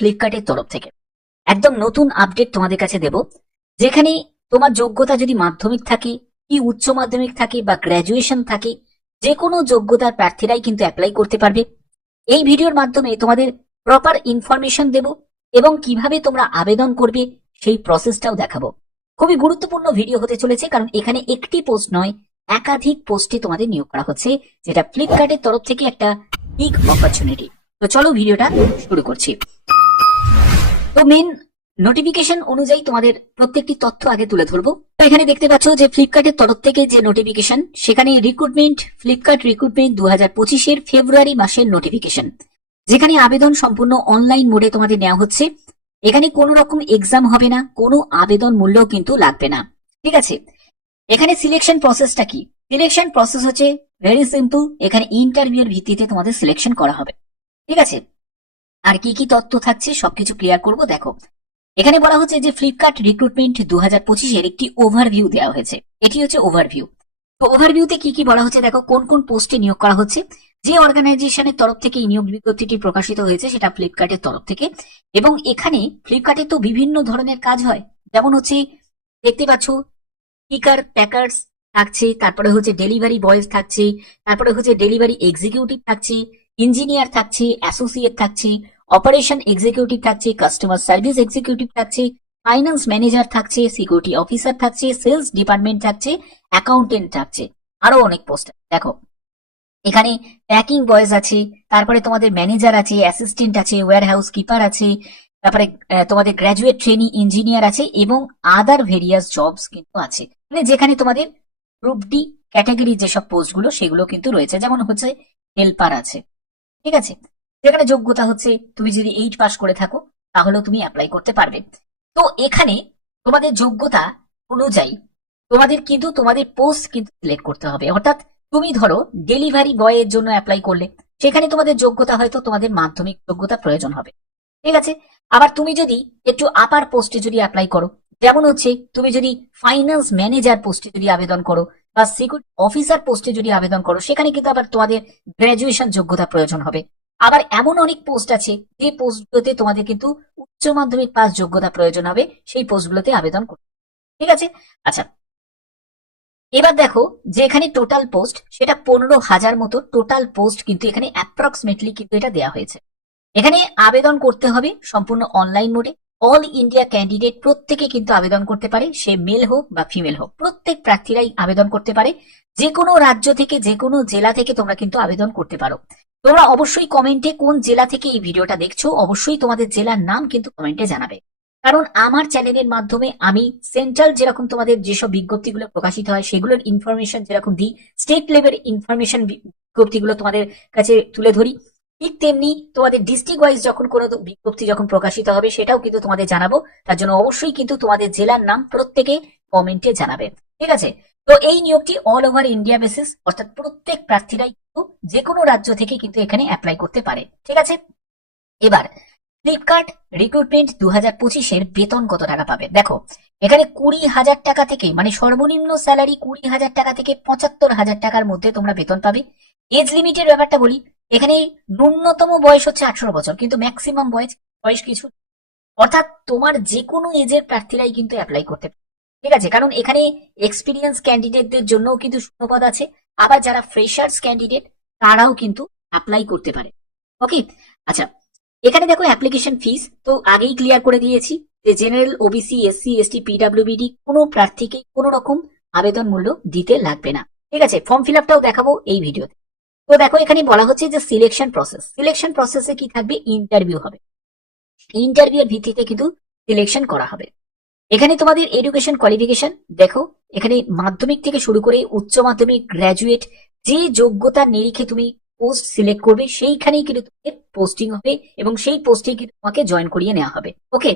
ফ্লিপকার্টের তরফ থেকে। একদম নতুন আপডেট তোমাদের কাছে দেব, যেখানে তোমার যোগ্যতা যদি মাধ্যমিক থাকে, কি উচ্চ মাধ্যমিক থাকে বা গ্র্যাজুয়েশন থাকে যে কোনো যোগ্যতার প্রার্থীরাই কিন্তু অ্যাপ্লাই করতে পারবে। এই ভিডিওর মাধ্যমে তোমাদের প্রপার ইনফরমেশন দেব এবং কীভাবে তোমরা আবেদন করবে সেই প্রসেসটাও দেখাবো। খুবই গুরুত্বপূর্ণ ভিডিও হতে চলেছে, কারণ এখানে একটি পোস্ট নয়, একাধিক পোস্টে তোমাদের নিয়োগ করা হচ্ছে, যেটা ফ্লিপকার্টের তরফ থেকে একটা বিগ অপরচুনিটি তো চলো ভিডিওটা শুরু করছি। তো মেন নোটিফিকেশন অনুযায়ী তোমাদের প্রত্যেকটি তথ্য আগে তুলে ধরবো। তো এখানে দেখতে পাচ্ছ যে ফ্লিপকার্টের তরফ থেকে যে নোটিফিকেশন সেখানে রিক্রুটমেন্ট ফ্লিপকার্ট রিক্রুটমেন্ট দু হাজার পঁচিশের ফেব্রুয়ারি মাসের নোটিফিকেশন যেখানে আবেদন সম্পূর্ণ অনলাইন মোডে তোমাদের নেওয়া হচ্ছে। এখানে কোনো রকম এক্সাম হবে না, কোনো আবেদন মূল্য কিন্তু লাগবে না। ঠিক আছে? এখানে সিলেকশন প্রসেসটা কি? সিলেকশন প্রসেস হচ্ছে ভেরি সিম্পল এখানে ইন্টারভিউ এর ভিত্তিতে তোমাদের সিলেকশন করা হবে। ঠিক আছে? আর কি কি তথ্য থাকছে সবকিছু ক্লিয়ার করব, দেখো। এখানে বলা হচ্ছে যে ফ্লিপকার্ট রিক্রুটমেন্ট দু হাজার পঁচিশের একটি ওভারভিউ দেওয়া হয়েছে। এটি হচ্ছে ওভারভিউ তো ওভারভিউতে কি কি বলা হচ্ছে, দেখো, কোন কোন পোস্টে নিয়োগ করা হচ্ছে, যে অর্গানাইজেশনের তরফ থেকে এই নিয়োগ বিজ্ঞপ্তিটি প্রকাশিত হয়েছে সেটা ফ্লিপকার্টের তরফ থেকে। এবং এখানে ফ্লিপকার্টে তো বিভিন্ন ধরনের কাজ হয়, যেমন হচ্ছে দেখতে পাচ্ছ পিকার প্যাকার্স থাকছে, তারপরে হচ্ছে ডেলিভারি বয়েজ থাকছে, তারপরে হচ্ছে ডেলিভারি এক্সিকিউটিভ থাকছে ইঞ্জিনিয়ার থাকছে অ্যাসোসিয়েট থাকছে অপারেশন এক্সিকিউটিভ থাকছে কাস্টমার সার্ভিস এক্সিকিউটিভ থাকছে ফাইন্যান্স ম্যানেজার থাকছে সিকিউরিটি অফিসার থাকছে সেলস ডিপার্টমেন্ট থাকছে অ্যাকাউন্টেন্ট থাকছে। আরও অনেক পোস্ট দেখো, এখানে প্যাকিং বয়েজ আছে, তারপরে তোমাদের ম্যানেজার আছে অ্যাসিস্ট্যান্ট আছে ওয়্যার হাউস কিপার আছে, তারপরে তোমাদের গ্র্যাজুয়েট ট্রেনি ইঞ্জিনিয়ার আছে এবং আদার ভেরিয়াস জবস কিন্তু আছে। মানে যেখানে তোমাদের গ্রুপ ডি ক্যাটাগরি যেসব পোস্টগুলো সেগুলো কিন্তু রয়েছে। যেমন হচ্ছে হেল্পার আছে। ঠিক আছে? যেখানে যোগ্যতা হচ্ছে, তুমি যদি এইট পাস করে থাকো, তাহলেও তুমি অ্যাপ্লাই করতে পারবে। তো এখানে তোমাদের যোগ্যতা অনুযায়ী তোমাদের কিন্তু তোমাদের পোস্ট কিন্তু সিলেক্ট করতে হবে। অর্থাৎ তুমি ধরো ডেলিভারি বয়ের জন্য অ্যাপ্লাই করলে, সেখানে তোমাদের যোগ্যতা হয়তো তোমাদের মাধ্যমিক যোগ্যতা প্রয়োজন হবে। ঠিক আছে? আবার তুমি যদি একটু আপার পোস্টে যদি অ্যাপ্লাই করো যেমন হচ্ছে, তুমি যদি ফাইন্যান্স ম্যানেজার পোস্টে যদি আবেদন করো বা সিকিউরিটি অফিসার পোস্টে যদি আবেদন করো, সেখানে কিন্তু আবার তোমাদের গ্র্যাজুয়েশন যোগ্যতা প্রয়োজন হবে। আবার এমন অনেক পোস্ট আছে, যে পোস্টগুলোতে তোমাদের কিন্তু উচ্চ মাধ্যমিক পাস যোগ্যতা প্রয়োজন হবে, সেই পোস্টগুলোতে আবেদন করতে ঠিক আছে? আচ্ছা। এবার দেখো যে এখানে টোটাল পোস্ট সেটা পনেরো হাজার মতো টোটাল পোস্ট কিন্তু এখানে অ্যাপ্রক্সিমেটলি কিন্তু এটা দেওয়া হয়েছে। এখানে আবেদন করতে হবে সম্পূর্ণ অনলাইন মোডে অল ইন্ডিয়া ক্যান্ডিডেট প্রত্যেকে কিন্তু আবেদন করতে পারে, সে মেল হোক বা ফিমেল হোক। প্রত্যেক প্রার্থীরাই আবেদন করতে পারে। যে কোনো রাজ্য থেকে যে কোনো জেলা থেকে তোমরা কিন্তু আবেদন করতে পারো। তোমরা অবশ্যই কমেন্টে কোন জেলা থেকে এই ভিডিওটা দেখছ, অবশ্যই তোমাদের জেলার নাম কিন্তু কমেন্টে জানাবে। কারণ আমার চ্যানেলের মাধ্যমে আমি সেন্ট্রাল যেরকম তোমাদের যেসব বিজ্ঞপ্তিগুলো প্রকাশিত হয়, সেগুলোর ইনফরমেশন যেরকম দিই স্টেট লেভেল ইনফরমেশন বিজ্ঞপ্তিগুলো তোমাদের কাছে তুলে ধরি। ঠিক তেমনি তোমাদের ডিস্ট্রিক্ট ওয়াইজ যখন কোনো বিজ্ঞপ্তি যখন প্রকাশিত হবে, সেটাও কিন্তু তোমাদের জানাব। তার জন্য অবশ্যই কিন্তু তোমাদের জেলার নাম প্রত্যেকে কমেন্টে জানাবে। ঠিক আছে? তো এই নিয়োগটি অল ওভার ইন্ডিয়া বেসিস অর্থাৎ প্রত্যেক প্রার্থীরাই কিন্তু যে কোনো রাজ্য থেকে কিন্তু এখানে অ্যাপ্লাই করতে পারে। ঠিক আছে? এবার ফ্লিপকার্ট রিক্রুটমেন্ট দু হাজার পঁচিশের বেতন কত টাকা পাবে? দেখো, এখানে কুড়ি হাজার টাকা থেকে মানে সর্বনিম্ন স্যালারি কুড়ি হাজার টাকা থেকে পঁচাত্তর হাজার টাকার মধ্যে তোমরা বেতন পাবে। এজ লিমিটের ব্যাপারটা বলি এখানে ন্যূনতম বয়স হচ্ছে আঠারো বছর, কিন্তু ম্যাক্সিমাম বয়স বয়স কিছু। অর্থাৎ তোমার যে কোনো এজের প্রার্থীরাই কিন্তু অ্যাপ্লাই করতে ঠিক আছে? কারণ এখানে এক্সপিরিয়েন্স ক্যান্ডিডেটদের জন্যও কিন্তু শূন্যপদ আছে। আবার যারা ফ্রেশার্স ক্যান্ডিডেট তারাও কিন্তু অ্যাপ্লাই করতে পারে। ওকে আচ্ছা এখানে দেখো অ্যাপ্লিকেশন ফিস তো আগেই ক্লিয়ার করে দিয়েছি যে general OBC SC ST PWBD কোনো প্রার্থীকে কোনো রকম আবেদন মূল্য দিতে লাগবে না। ঠিক আছে? ফর্ম ফিল আপটাও দেখাবো এই ভিডিওতে তো দেখো, এখানে বলা হচ্ছে যে সিলেকশন প্রসেস সিলেকশন প্রসেসে কি থাকবে? ইন্টারভিউ হবে। ইন্টারভিউর ভিত্তিতে কিন্তু সিলেকশন করা হবে। এখানে তোমাদের এডুকেশন কোয়ালিফিকেশন দেখো, এখানে মাধ্যমিক থেকে শুরু করে উচ্চ মাধ্যমিক গ্র্যাজুয়েট যে যোগ্যতার নিরিখে তুমি পোস্ট সিলেক্ট করবে, সেইখানেই কিন্তু তোমাদের পোস্টিং হবে এবং সেই পোস্টে কিন্তু তোমাকে জয়েন করিয়ে নেওয়া হবে। ওকে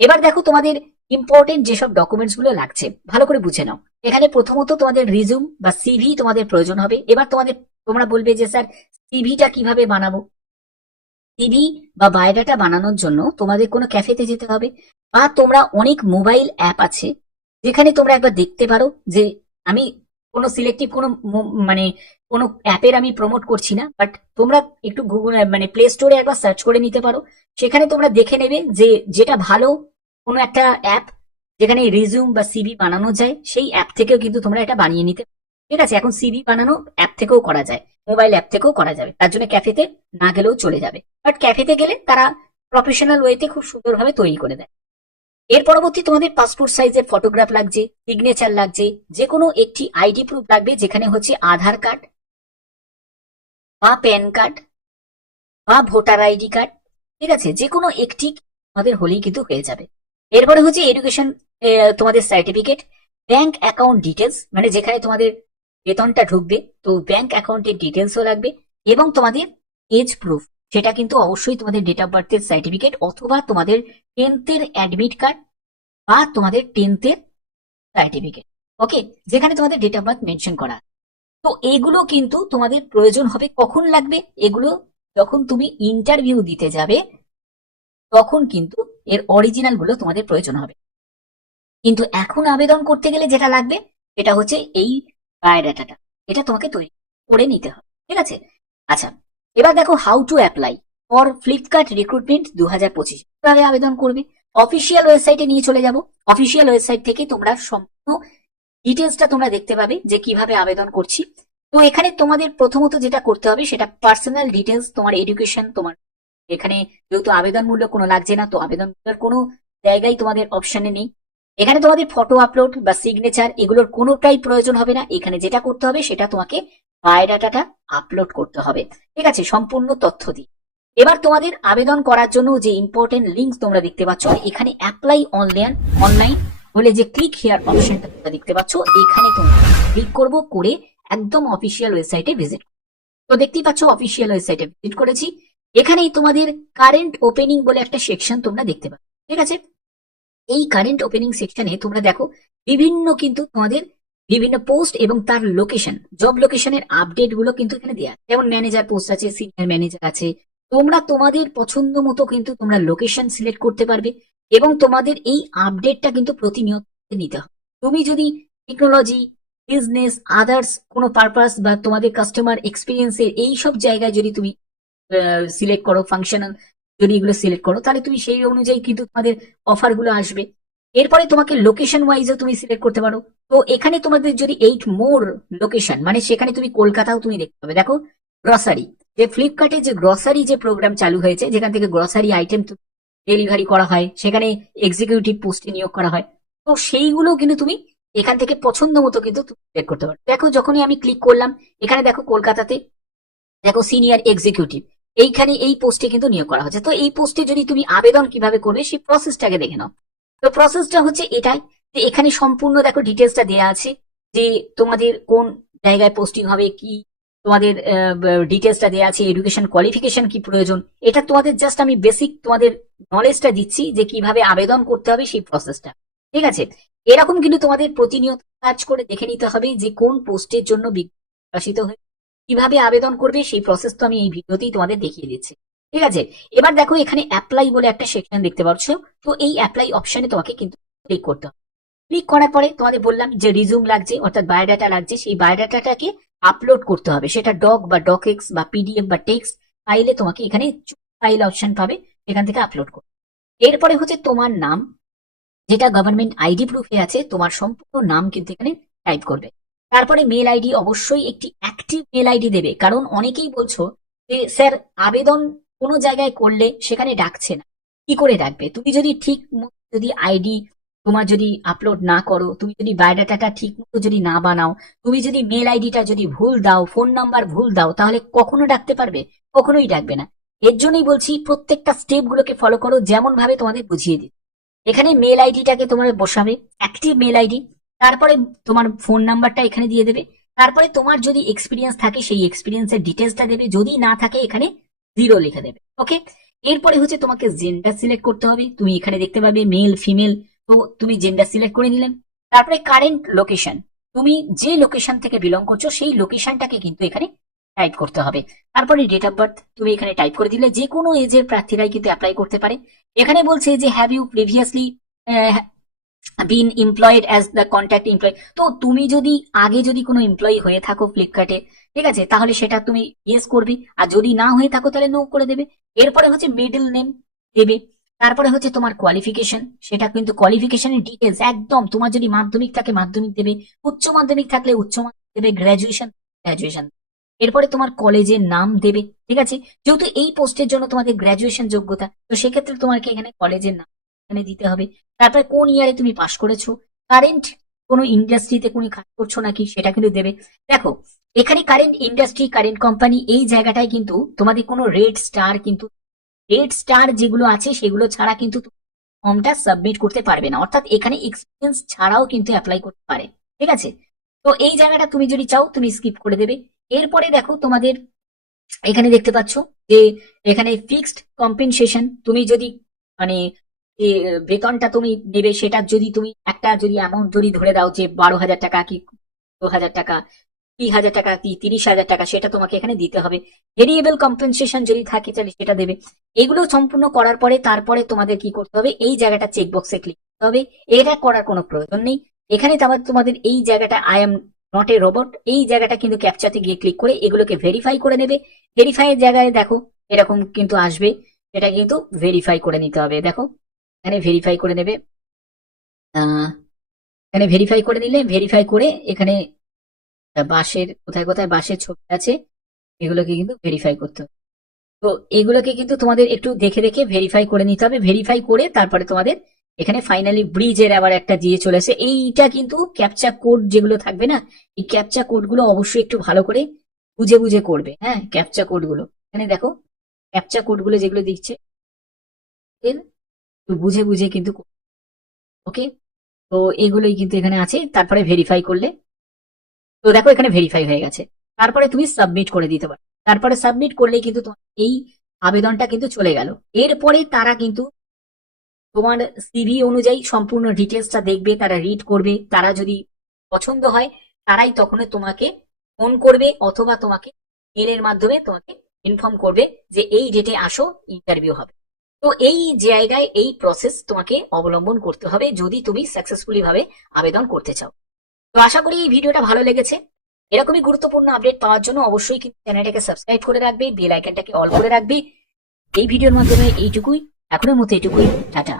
এবার দেখো তোমাদের ইম্পর্টেন্ট যেসব ডকুমেন্টসগুলো লাগছে, ভালো করে বুঝে নাও। এখানে প্রথমত তোমাদের রিজুম বা সিভি তোমাদের প্রয়োজন হবে। এবার তোমাদের, তোমরা বলবে যে স্যার সিভিটা কীভাবে বানাবো? সিভি বা বায়োডাটা বানানোর জন্য তোমাদের কোনো ক্যাফেতে যেতে হবে বা তোমরা অনেক মোবাইল অ্যাপ আছে, যেখানে তোমরা একবার দেখতে পারো যে আমি কোনো সিলেক্টিভ কোনো মানে কোনো অ্যাপের আমি প্রমোট করছি না বাট তোমরা একটু গুগল মানে প্লে স্টোরে একবার সার্চ করে নিতে পারো। সেখানে তোমরা দেখে নেবে যে যেটা ভালো কোনো একটা অ্যাপ যেখানে রিজিউম বা সিভি বানানো যায়, সেই অ্যাপ থেকেও কিন্তু তোমরা এটা বানিয়ে নিতে ঠিক আছে, এখন সিভি বানানো অ্যাপ থেকেও করা যায় মোবাইল অ্যাপ থেকেও করা যাবে। তার জন্য ক্যাফেতে না গেলেও চলে যাবে। বাট ক্যাফেতে গেলে তারা প্রফেশনাল ওয়েতে খুব সুন্দরভাবে তৈরি করে দেয়। এর পরবর্তী তোমাদের পাসপোর্ট সাইজের ফটোগ্রাফ লাগছে সিগনেচার লাগছে যে কোনো একটি আইডি প্রুফ লাগবে, যেখানে হচ্ছে আধার কার্ড বা প্যান কার্ড বা ভোটার আইডি কার্ড ঠিক আছে যে কোনো একটি আমাদের হলেই কিন্তু হয়ে যাবে। এরপরে হচ্ছে এডুকেশন তোমাদের সার্টিফিকেট ব্যাংক অ্যাকাউন্ট ডিটেলস মানে যেখানে তোমাদের বেতনটা ঢুকবে, তো ব্যাংক অ্যাকাউন্টের ডিটেলসও লাগবে এবং তোমাদের এজ প্রুফ সেটা কিন্তু অবশ্যই তোমাদের ডেট অফ বার্থের সার্টিফিকেট অথবা তোমাদের টেন্থের অ্যাডমিট কার্ড বা তোমাদের টেন্থের সার্টিফিকেট ওকে যেখানে তোমাদের ডেট অফ বার্থ মেনশন করা তো এগুলো কিন্তু তোমাদের প্রয়োজন হবে কখন লাগবে? এগুলো যখন তুমি ইন্টারভিউ দিতে যাবে, তখন কিন্তু এর অরিজিনালগুলো তোমাদের প্রয়োজন হবে। কিন্তু এখন আবেদন করতে গেলে যেটা লাগবে, সেটা হচ্ছে এই বায়োডাটাটা এটা তোমাকে তৈরি করে নিতে হবে, ঠিক আছে? আচ্ছা এবার দেখো how to apply for Flipkart recruitment দু হাজার পঁচিশ। কীভাবে আবেদন করবে? অফিসিয়াল ওয়েবসাইটে নিয়ে চলে যাব। অফিসিয়াল ওয়েবসাইট থেকে তোমরা সম্পূর্ণ ডিটেলসটা তোমরা দেখতে পাবে যে কীভাবে আবেদন করছি। তো এখানে তোমাদের প্রথমত যেটা করতে হবে, সেটা পার্সোনাল ডিটেলস তোমার এডুকেশন তোমার এখানে যেহেতু আবেদন মূল্য কোনো লাগছে না, তো আবেদন মূল্যের কোনো জায়গায় তোমাদের অপশনে নেই। এখানে তোমাদের ফটো আপলোড বা সিগনেচার এগুলোর কোনোটাই প্রয়োজন হবে না। এখানে যেটা করতে হবে সেটা তোমাকে বায়োডাটাটা আপলোড করতে হবে। ঠিক আছে, সম্পূর্ণ তথ্য দিয়ে। এবার তোমাদের আবেদন করার জন্য যে ইম্পর্টেন্ট লিঙ্ক তোমরা দেখতে পাচ্ছ, এখানে অ্যাপ্লাই অনলাইন অনলাইন বলে যে ক্লিক হেয়ার অপশনটা তোমরা দেখতে পাচ্ছ, এখানে তোমরা ক্লিক করব করে একদম অফিসিয়াল ওয়েবসাইটে ভিজিট তো দেখতেই পাচ্ছ অফিসিয়াল ওয়েবসাইটে ভিজিট করেছি। এখানেই তোমাদের কারেন্ট ওপেনিং বলে একটা সেকশন তোমরা দেখতে পাচ্ছ ঠিক আছে? এই কারেন্ট ওপেনিং সেকশনে তোমরা দেখো বিভিন্ন কিন্তু তোমাদের বিভিন্ন পোস্ট এবং তার লোকেশন জব লোকেশনের আপডেটগুলো কিন্তু এখানে দেওয়া যেমন ম্যানেজার পোস্ট আছে সিনিয়র ম্যানেজার আছে, তোমরা তোমাদের পছন্দ মতো কিন্তু তোমরা লোকেশন সিলেক্ট করতে পারবে এবং তোমাদের এই আপডেটটা কিন্তু প্রতিনিয়ত নিতে হবে। তুমি যদি টেকনোলজি বিজনেস আদার্স কোনো পারপাস বা তোমাদের কাস্টমার এক্সপিরিয়েন্সের এই সব জায়গায় যদি তুমি সিলেক্ট করো ফাংশনাল যদি এগুলো সিলেক্ট করো, তাহলে তুমি সেই অনুযায়ী কিন্তু তোমাদের অফারগুলো আসবে। এরপরে তোমাকে লোকেশন ওয়াইজও তুমি সিলেক্ট করতে পারো। তো এখানে তোমাদের যদি এইট মোর লোকেশন মানে সেখানে তুমি কলকাতাও তুমি দেখতে পাবে। দেখো গ্রসারি যে ফ্লিপকার্টে যে গ্রসারি যে প্রোগ্রাম চালু হয়েছে, যেখান থেকে গ্রসারি আইটেম ডেলিভারি করা হয়, সেখানে এক্সিকিউটিভ পোস্টে নিয়োগ করা হয়। তো সেইগুলো কিন্তু তুমি এখান থেকে পছন্দ মতো কিন্তু সিলেক্ট করতে পারো। দেখো, যখনই আমি ক্লিক করলাম, এখানে দেখো কলকাতাতে, দেখো সিনিয়র এক্সিকিউটিভ এইখানে এই পোস্টে কিন্তু নিয়োগ করা হচ্ছে। তো এই পোস্টে যদি তুমি আবেদন কীভাবে করবে, সেই প্রসেসটাকে দেখে নাও। তো প্রসেসটা হচ্ছে এটাই যে এখানে সম্পূর্ণ দেখো ডিটেলসটা দেওয়া আছে যে তোমাদের কোন জায়গায় পোস্টিং হবে, কি তোমাদের ডিটেলসটা দেওয়া আছে এডুকেশন কোয়ালিফিকেশন কি প্রয়োজন। এটা তোমাদের জাস্ট আমি বেসিক তোমাদের নলেজটা দিচ্ছি যে কীভাবে আবেদন করতে হবে সেই প্রসেসটা ঠিক আছে? এরকম কিন্তু তোমাদের প্রতিনিয়ত কাজ করে দেখে নিতে হবে যে কোন পোস্টের জন্য বিকাশিত হয়ে কীভাবে আবেদন করবে সেই প্রসেস তো আমি এই ভিডিওতেই তোমাদের দেখিয়ে দিচ্ছি। ঠিক আছে? এবার দেখো এখানে অ্যাপ্লাই বলে একটা সেকশন দেখতে পাচ্ছ। তো এই অ্যাপ্লাই অপশনে তোমাকে কিন্তু ক্লিক করতে হবে। ক্লিক করার পরে তোমাদের বললাম যে রিজুম লাগছে, অর্থাৎ বায়োডাটা লাগছে, সেই বায়োডাটাটাকে আপলোড করতে হবে। সেটা ডক বা ডকএক্স বা পিডিএফ বা টেক্সট ফাইলে তোমাকে এখানে ফাইল অপশন পাবে এখান থেকে আপলোড করবে এরপরে হচ্ছে তোমার নাম, যেটা গভর্নমেন্ট আইডি প্রুফে আছে, তোমার সম্পূর্ণ নাম কিন্তু এখানে টাইপ করবে। তারপরে মেল আইডি অবশ্যই একটি অ্যাক্টিভ মেল আইডি দেবে। কারণ অনেকেই বলছো যে, স্যার, আবেদন কোনো জায়গায় করলে সেখানে ডাকছে না। কি করে ডাকবে? তুমি যদি ঠিক যদি আইডি তোমার যদি আপলোড না করো, তুমি যদি বায়োডাটাটা ঠিক মতো যদি না বানাও, তুমি যদি মেল আইডিটা যদি ভুল দাও ফোন নাম্বার ভুল দাও, তাহলে কখনো ডাকতে পারবে? কখনোই ডাকবে না। এর জন্যই বলছি, প্রত্যেকটা স্টেপ গুলোকে ফলো করো যেমন ভাবে তোমাদের বুঝিয়ে দিই। এখানে মেল আইডিটাকে তোমার বসাবে। অ্যাক্টিভ মেল আইডি তারপরে তোমার ফোন নাম্বারটা এখানে দিয়ে দেবে। তারপরে তোমার যদি এক্সপিরিয়েন্স থাকে, সেই এক্সপিরিয়েন্সের ডিটেলসটা দেবে। যদি না থাকে, এখানে জিরো লিখে দেবে। ওকে এরপরে হচ্ছে তোমাকে জেন্ডার সিলেক্ট করতে হবে। তুমি এখানে দেখতে পাবে মেল ফিমেল তো তুমি জেন্ডার সিলেক্ট করে নিলেন। তারপরে কারেন্ট লোকেশন তুমি যে লোকেশন থেকে বিলং করছ, সেই লোকেশনটাকে কিন্তু এখানে টাইপ করতে হবে। তারপরে ডেট অফ বার্থ তুমি এখানে টাইপ করে দিলে যে কোনো এজের প্রার্থীরাই কিন্তু অ্যাপ্লাই করতে পারে। এখানে বলছে যে have you previously been employed as the contract employee তো তুমি যদি, আগে যদি কোনো এমপ্লয়ি হয়ে থাকো ফ্লিপকার্টে ঠিক আছে? তাহলে সেটা তুমি ইয়েস করবে। আর যদি না হয়ে থাকো, তাহলে নো করে দেবে। এরপরে হচ্ছে মিডল নেম দেবে। তারপরে হচ্ছে তোমার কোয়ালিফিকেশন সেটা কিন্তু কোয়ালিফিকেশনের ডিটেলস একদম। তোমার যদি মাধ্যমিক থাকে, মাধ্যমিক দেবে। উচ্চ মাধ্যমিক থাকলে উচ্চ মাধ্যমিক দেবে। গ্র্যাজুয়েশন গ্র্যাজুয়েশন এরপরে তোমার কলেজের নাম দেবে। ঠিক আছে? যেহেতু এই পোস্টের জন্য তোমাদের গ্র্যাজুয়েশন যোগ্যতা, তো সেক্ষেত্রে তোমাকে এখানে কলেজের নাম এখানে দিতে হবে। তারপরে কোন ইয়ারে তুমি পাশ করেছ? কারেন্ট কোনো ইন্ডাস্ট্রিতে কোনো কাজ করছ নাকি সেটা কিন্তু দেবে। দেখো, এখানে কারেন্ট ইন্ডাস্ট্রি কারেন্ট কোম্পানি এই জায়গাটায় কিন্তু তোমাদের কোনো রেড স্টার কিন্তু রেড স্টার যেগুলো আছে সেগুলো ছাড়া কিন্তু ফর্মটা সাবমিট করতে পারবে না। অর্থাৎ এখানে এক্সপিরিয়েন্স ছাড়াও কিন্তু অ্যাপ্লাই করতে পারে। ঠিক আছে? তো এই জায়গাটা তুমি যদি চাও, তুমি স্কিপ করে দেবে। এরপরে দেখো তোমাদের এখানে দেখতে পাচ্ছ যে এখানে ফিক্সড কম্পেনসেশন তুমি যদি মানে বেতনটা তুমি নেবে, সেটা যদি তুমি একটা যদি অ্যামাউন্ট যদি ধরে দাও যে বারো হাজার টাকা কি দু হাজার টাকা কি হাজার টাকা, কি তিরিশ হাজার টাকা, সেটা তোমাকে এখানে দিতে হবে। ভেরিয়েবল কম্পেনসেশন যদি থাকে, তাহলে সেটা দেবে। এগুলো সম্পূর্ণ করার পরে, তারপরে তোমাদের কি করতে হবে? এই জায়গাটা চেক বক্সে ক্লিক করতে হবে। এটা করার কোনো প্রয়োজন নেই। এখানে তোমার, তোমাদের এই জায়গাটা I am not a robot এই জায়গাটা কিন্তু ক্যাপচাতে গিয়ে ক্লিক করে এগুলোকে ভেরিফাই করে নেবে। ভেরিফাই এর জায়গায় দেখো, এরকম কিন্তু আসবে। এটা কিন্তু ভেরিফাই করে নিতে হবে। দেখো এখানে ভেরিফাই করে নেবে। এখানে ভেরিফাই করে নিলে ভেরিফাই করে এখানে বাসের কোথায় কোথায় বাসের ছবি আছে, এগুলোকে কিন্তু ভেরিফাই করতে হবে। তো এগুলোকে কিন্তু তোমাদের একটু দেখে দেখে ভেরিফাই করে নিতে হবে। ভেরিফাই করে তারপরে তোমাদের এখানে ফাইনালি ব্রিজের আবার একটা দিয়ে চলে চলেছে এইটা কিন্তু ক্যাপচা কোড যেগুলো থাকবে না, এই ক্যাপচা কোডগুলো অবশ্যই একটু ভালো করে বুঝে বুঝে করবে। হ্যাঁ ক্যাপচা কোডগুলো এখানে দেখো ক্যাপচা কোডগুলো যেগুলো দিচ্ছে একটু বুঝে বুঝে কিন্তু ওকে তো এগুলোই কিন্তু এখানে আছে, তারপরে ভেরিফাই করলে। তো দেখো এখানে ভেরিফাই হয়ে গেছে। তারপরে তুমি সাবমিট করে দিতে পারো। তারপরে সাবমিট করলেই কিন্তু এই আবেদনটা কিন্তু চলে গেল। এরপরে তারা কিন্তু তোমার সিভি অনুযায়ী সম্পূর্ণ ডিটেলসটা দেখবে, তারা রিড করবে। তারা যদি পছন্দ হয়, তারাই তখন তোমাকে ফোন করবে অথবা তোমাকে মেলের মাধ্যমে তোমাকে ইনফর্ম করবে যে এই ডেটে আসো ইন্টারভিউ হবে। তো এই জায়গায় এই প্রসেস তোমাকে অবলম্বন করতে হবে যদি তুমি সাকসেসফুলি ভাবে আবেদন করতে চাও। তো আশা করি এই ভিডিওটা ভালো লেগেছে। এরকমই গুরুত্বপূর্ণ আপডেট পাওয়ার জন্য অবশ্যই কিন্তু চ্যানেলটাকে সাবস্ক্রাইব করে রাখবে বেল আইকনটাকে অল করে রাখবে। এই ভিডিওর মাধ্যমে এইটুকুই। এখনের মতো এইটুকুই টাটা।